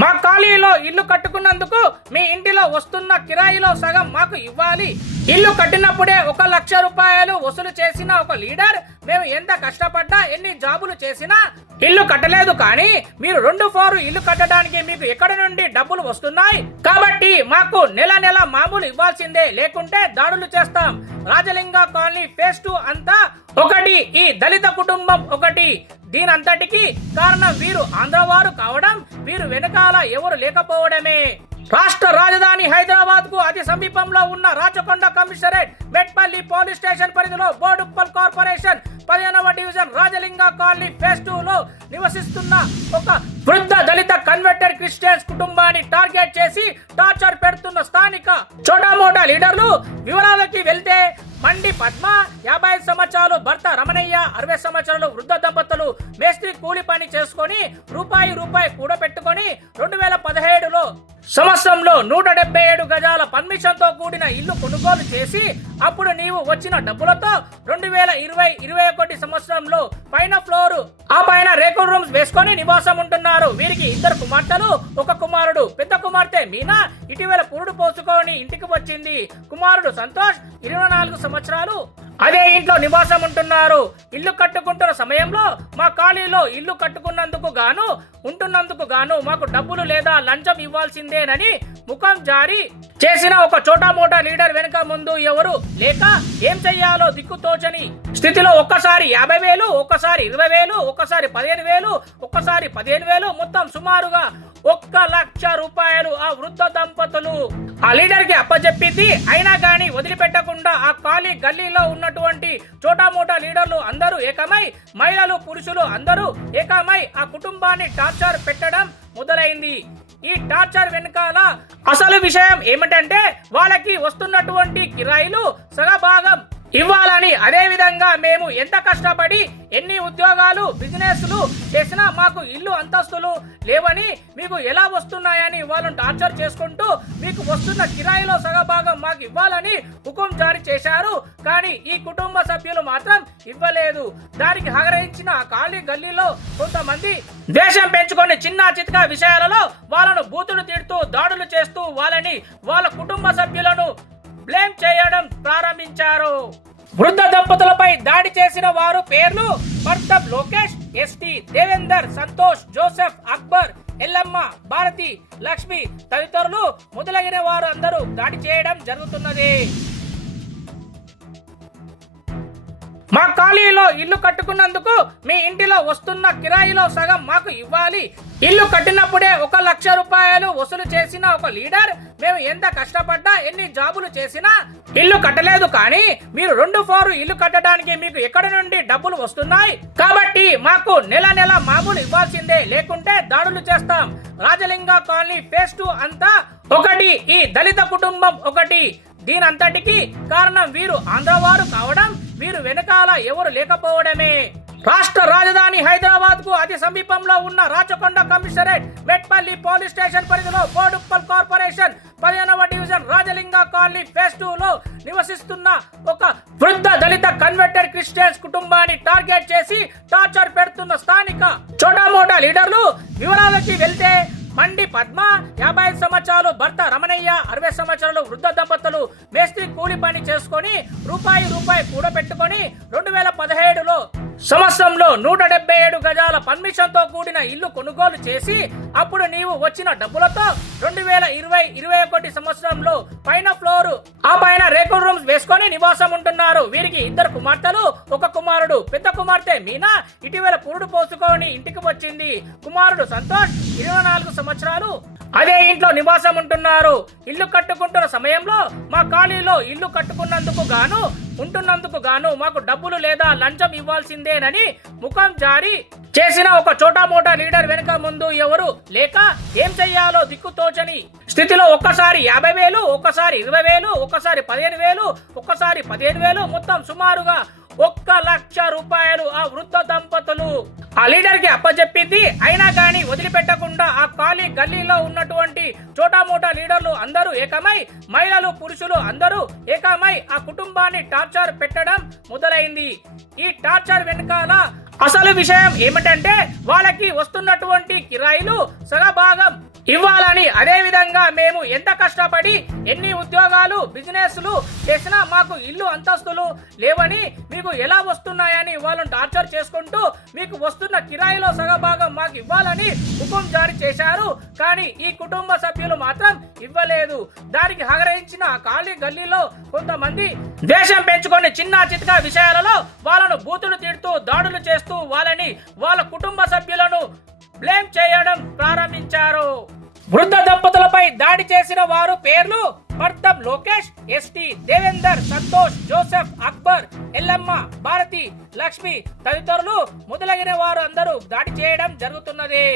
మా కాలనీలో ఇల్లు కట్టుకున్నందుకు మీ ఇంటిలో వస్తున్న కిరాయిలో సగం మాకు ఇవ్వాలి. ఇల్లు కట్టినప్పుడే 1 లక్ష రూపాయలు వసూలు చేసిన ఒక లీడర్ మేము ఎంత కష్టపడ్డా ఎన్ని జాబులు చేసినా ఇల్లు కట్టలేదు. కానీ మీరు 2 ఫ్లోర్ ఇల్లు కట్టడానికి మీకు ఎక్కడి నుండి డబ్బులు వస్తున్నాయి? కాబట్టి మాకు నెల నెల మామూలు ఇవ్వాల్సిందే, లేకుంటే దాడులు చేస్తాం. రాజలింగ కాలనీ ఫేజ్ 2 అంతా ఒకటి, ఈ దళిత కుటుంబం ఒకటి. దీనంతటికి కారణం వీరు ఆంధ్రవారు కావడం, వీరు వెనకాల ఎవరు లేకపోవడమే. రాష్ట్ర రాజధాని హైదరాబాద్ కు అతి సమీపంలో ఉన్న Rachakonda commissionerate Metpalli police station పరిధిలో బోడుప్పల్ కార్పొరేషన్ 15వ డివిజన్ రాజలింగ కాలనీ ఫేజ్ 2 లో నివసిస్తున్న ఒక వృద్ధ దళిత కన్వర్టెడ్ క్రిస్టియన్స్ కుటుంబాన్ని టార్గెట్ చేసి టార్చర్ పెడుతున్న స్థానిక చోటామోటా లీడర్లు వివరాలకి వెళ్తే, మండి పద్మ 55 సంవత్సరాలు, భర్త రమణయ్య 60 సంవత్సరాలు, వృద్ధ దంపతులు మేస్త్రి కూలి పని చేసుకొని రూపాయి కూడబెట్టుకొని 2017లో సంవత్సరంలో 177 గజాల పర్మిషన్ తో కూడిన ఇల్లు కొనుగోలు చేసి, అప్పుడు నీవు వచ్చిన డబ్బులతో 2020-21 సంవత్సరంలో పైన ఫ్లోర్, ఆ పైన రేకుల రూమ్స్ వేసుకొని నివాసం ఉంటున్నారు. వీరికి 2 కుమార్తెలు, 1 కుమారుడు. పెద్ద కుమార్తె మీనా ఇటీవల పురుడు పోసుకొని ఇంటికి వచ్చింది. కుమారుడు సంతోష్ 24 సంవత్సరాలు అదే ఇంట్లో నివాసం ఉంటున్నారు. ఇల్లు కట్టుకుంటున్న సమయంలో మా కాలనీలో ఇల్లు కట్టుకున్నందుకు గాను ఉంటున్నందుకు గాను మాకు డబ్బులు లేదా లంచం ఇవ్వాల్సిందేనని ముఖం జారీ చేసిన ఒక చోటామోటా లీడర్ వెనుక ముందు ఎవరు లేక ఏం చెయ్యాలో దిక్కుతోచని స్థితిలో ఒక్కసారి 50,000, ఒక్కసారి 20,000, ఒక్కసారి 15,000, ఒక్కసారి 15,000, మొత్తం సుమారుగా 1 లక్ష రూపాయలు ఆ వృద్ధ దంపతులు ఆ లీడర్ కి అప్పచెప్పింది. అయినా గానీ వదిలిపెట్టకుండా ఆ కాలనీ గల్లీలో ఉన్నటువంటి చోటామోటా లీడర్లు అందరూ ఏకమై, మహిళలు పురుషులు అందరూ ఏకమై ఆ కుటుంబాన్ని టార్చర్ పెట్టడం మొదలైంది. ఈ టార్చర్ వెనకాల అసలు విషయం ఏమిటంటే, వాళ్ళకి వస్తున్నటువంటి కిరాయిలు సగభాగం ఇవ్వాలని, అదే విధంగా మేము ఎంత కష్టపడి ఎన్ని ఉద్యోగాలు బిజినెస్లు చేసినా మాకు ఇల్లు అంతస్తులు లేవని, మీకు ఎలా వస్తున్నాయని వాళ్ళని టార్చర్ చేసుకుంటూ మీకు వస్తున్న కిరాయిలో సగభాగం మాకు ఇవ్వాలని హుకుం జారీ చేశారు. కానీ ఈ కుటుంబ సభ్యులు మాత్రం ఇవ్వలేదు. దానికి ఆగ్రహించిన ఆ కాలనీ గల్లీలో కొంతమంది ద్వేషం పెంచుకొని చిన్న చితక విషయాలలో వాళ్ళను బూతులు తిడుతూ దాడులు చేస్తూ వాళ్ళని వాళ్ళ కుటుంబ సభ్యులను బ్లేమ్ చేయడం ప్రారంభించారు. వృద్ధ దంపతులపై దాడి చేసిన వారు పేర్లు పర్తబ్ లోకేష్, ఎస్టీ దేవేందర్, సంతోష్, జోసెఫ్, అక్బర్, ఎల్లమ్మ, భారతి, లక్ష్మి తదితరులు మొదలైన వారు అందరూ దాడి చేయడం జరుగుతున్నది. మా కాలనీలో ఇల్లు కట్టుకున్నందుకు మీ ఇంటిలో వస్తున్న కిరాయిలో సగం మాకు ఇవ్వాలి. ఇల్లు కట్టినప్పుడే 1 లక్ష రూపాయలు వసూలు చేసిన ఒక లీడర్ మేము ఎంత కష్టపడ్డా ఎన్ని జాబులు చేసినా ఇల్లు కట్టలేదు. కానీ మీరు 2 ఫ్లోర్ ఇల్లు కట్టడానికి మీకు ఎక్కడి నుండి డబ్బులు వస్తున్నాయి? కాబట్టి మాకు నెల నెల మామూలు ఇవ్వాల్సిందే, లేకుంటే దాడులు చేస్తాం. రాజలింగ కాలనీ ఫేజ్ 2 అంతా ఒకటి, ఈ దళిత కుటుంబం ఒకటి. దీనంతటికి కారణం వీరు ఆంధ్రవారు కావడం, వీరు వెనకాల ఎవరు లేకపోవడమే. రాష్ట్ర రాజధాని హైదరాబాద్ కు అతి సమీపంలో ఉన్న Rachakonda commissionerate Metpalli police station పరిధిలో బోడుప్పల్ కార్పొరేషన్ 15వ డివిజన్ రాజలింగ కాలనీ ఫేజ్ 2 లో నివసిస్తున్న ఒక వృద్ధ దళిత కన్వర్టెడ్ క్రిస్టియన్స్ కుటుంబాన్ని టార్గెట్ చేసి టార్చర్ పెడుతున్న స్థానిక చోటామోటా లీడర్లు వివరాలకి వెళ్తే, మండి పద్మ 55 సంవత్సరాలు, భర్త రమణయ్య 60 సంవత్సరాలు, వృద్ధ దంపతులు మేస్త్రి కూలి పని చేసుకొని రూపాయి కూడబెట్టుకొని 2017లో సంవత్సరంలో 177 గజాల పర్మిషన్ తో కూడిన ఇల్లు కొనుగోలు చేసి, అప్పుడు నీవు వచ్చిన డబ్బులతో 2020-21 సంవత్సరంలో పైన ఫ్లోర్, ఆ పైన రేకుల రూమ్స్ వేసుకొని నివాసం ఉంటున్నారు. వీరికి 2 కుమార్తెలు, 1 కుమారుడు. పెద్ద కుమార్తె మీనా ఇటీవల పురుడు పోసుకొని ఇంటికి వచ్చింది. కుమారుడు సంతోష్ 24 సంవత్సరాలు అదే ఇంట్లో నివాసం ఉంటున్నారు. ఇల్లు కట్టుకుంటున్న సమయంలో మా కాలనీలో ఇల్లు కట్టుకున్నందుకు గాను ఉంటున్నందుకు గాను మాకు డబ్బులు లేదా లంచం ఇవ్వాల్సిందేనని ముఖం జారీ చేసిన ఒక చోటామోటా లీడర్ వెనుక ముందు ఎవరు లేక ఏం చెయ్యాలో దిక్కుతోచని స్థితిలో ఒక్కసారి 50,000, ఒక్కసారి 20,000, ఒక్కసారి 15,000, ఒక్కసారి 15,000, మొత్తం సుమారుగా 1 లక్ష రూపాయలు ఆ వృద్ధ దంపతులు ఆ లీడర్ కి అప్పచెప్పింది. అయినా గానీ వదిలిపెట్టకుండా ఆ కాలనీ గల్లీలో ఉన్నటువంటి చోటామోటా లీడర్లు అందరూ ఏకమై, మహిళలు పురుషులు అందరూ ఏకమై ఆ కుటుంబాన్ని టార్చర్ పెట్టడం మొదలైంది. ఈ టార్చర్ వెనకాల అసలు విషయం ఏమిటంటే, వాళ్ళకి వస్తున్నటువంటి కిరాయిలు సగభాగం ఇవ్వాలని, అదే విధంగా మేము ఎంత కష్టపడి ఎన్ని ఉద్యోగాలు బిజినెస్లు చేసినా మాకు ఇల్లు అంతస్తులు లేవని, మీకు ఎలా వస్తున్నాయని వాళ్ళని టార్చర్ చేసుకుంటూ మీకు వస్తున్న కిరాయిలో సగభాగం మాకు ఇవ్వాలని హుకుం జారీ చేశారు. కానీ ఈ కుటుంబ సభ్యులు మాత్రం ఇవ్వలేదు. దానికి ఆగ్రహించిన ఖాళీ గల్లీలో కొంతమంది ద్వేషం పెంచుకొని చిన్న చితక విషయాలలో వాళ్ళను బూతులు తిడుతూ దాడులు చేస్తూ వాళ్ళని వాళ్ళ కుటుంబ సభ్యులను బ్లేమ్ చేయడం ప్రారంభించారు. వృద్ధ దంపతులపై దాడి చేసిన వారు పేర్లు పర్తం లోకేష్, ఎస్టీ దేవేందర్, సంతోష్, జోసెఫ్, అక్బర్, ఎల్లమ్మ, భారతి, లక్ష్మి తదితరులు మొదలైన వారు అందరూ దాడి చేయడం జరుగుతున్నది.